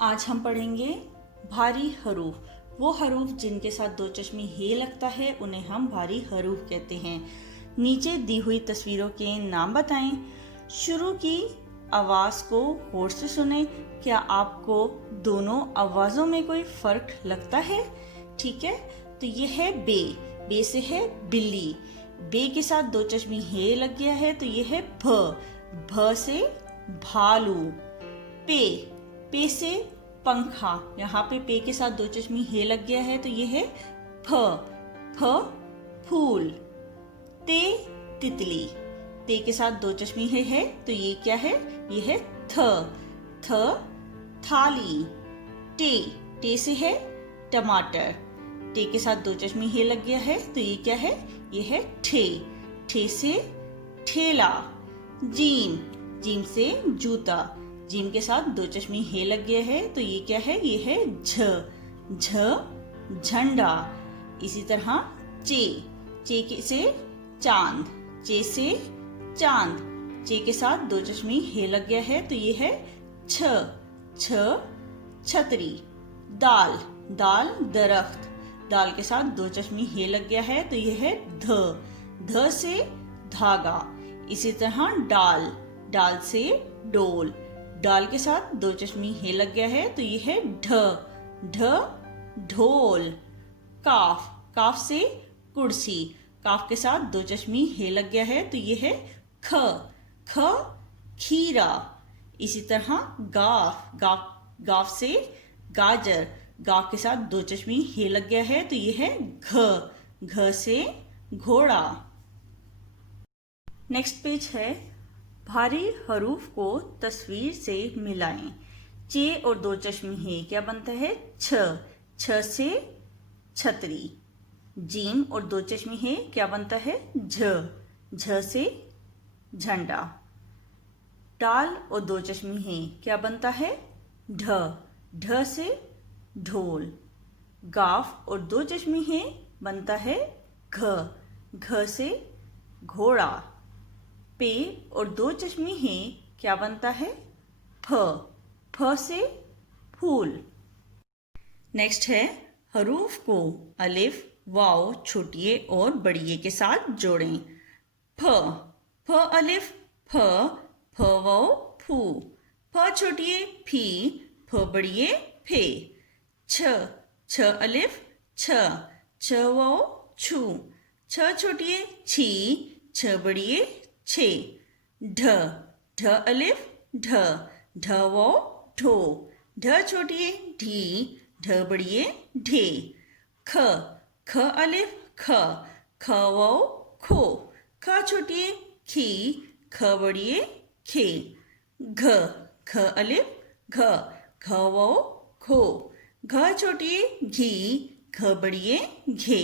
आज हम पढ़ेंगे भारी हरूफ। वो हरूफ जिनके साथ दो चश्मी हे लगता है उन्हें हम भारी हरूफ कहते हैं। नीचे दी हुई तस्वीरों के नाम बताएं। शुरू की आवाज को होश से सुने। क्या आपको दोनों आवाजों में कोई फर्क लगता है? ठीक है, तो ये है बे। बे से है बिल्ली। बे के साथ दो चश्मी हे लग गया है तो ये है भ। भ से भालू। पे। पे से पंखा। यहाँ पे पे के साथ दो चश्मी हे लग गया है तो ये है फ। फ फूल। ते तितली। ते के साथ दो चश्मी है तो ये क्या है? ये है थ। थ थाली। टे। टे से है टमाटर। टे के साथ दो चश्मी हे लग गया है तो ये क्या है? ये है ठे। ठे से ठेला। जीम। जीम से जूता। जीम के साथ दो चश्मी हे लग गया है तो ये क्या है? ये है झ। झ झंडा। इसी तरह चे। चे से चांद। चे से चांद। चे के साथ दो चश्मी हे लग गया है तो ये है छ। छ छतरी। दाल। दाल दरख्त। दाल के साथ दो चश्मी हे लग गया है तो ये है ध। ध से धागा। इसी तरह डाल। डाल से डोल। डाल के साथ दो चश्मी हे लग गया है तो ये है ढ। ढ ढोल। काफ। काफ से कुर्सी। काफ के साथ दो चश्मी हे लग गया है तो ये है ख। ख खीरा। इसी तरह गाफ। गाफ गाफ से गाजर। गाफ के साथ दो चश्मी हे लग गया है तो ये है घ। घ से घोड़ा। नेक्स्ट पेज है भारी हरूफ को तस्वीर से मिलाएं। चे और दो चश्मी हे क्या बनता है? छ। छ से छतरी। जीम और दो चश्मी हे क्या बनता है? झ। झ से झंडा। डाल और दो चश्मी हे क्या बनता है? ढ। ढ से ढोल। गाफ और दो चश्मी हे बनता है घ। घ से घोड़ा। पे और दो चश्मी हे क्या बनता है? फ। फ से फूल। नेक्स्ट है हरूफ को अलिफ, वाव, छोटिये और बड़िये के साथ जोड़ें। फ। फ अलिफ फ। फ वाव फू। फ छोटिये फी। फ बड़िये फे। छ। छ अलिफ छ। छ वाव छू। छ छोटिये छी। छ बड़िये छे। ढ। ढ अलिफ ढ। ढ वाव ढो। ढ छोटिये ढी। ढ बड़िये ढे। ख। ख अलिफ ख। ख वाव खो। ख छोटिये खी। ख बड़िये खे। घ। घ अलिफ घ। घ वाव खो। घ छोटिये घी। घ बड़िये घे।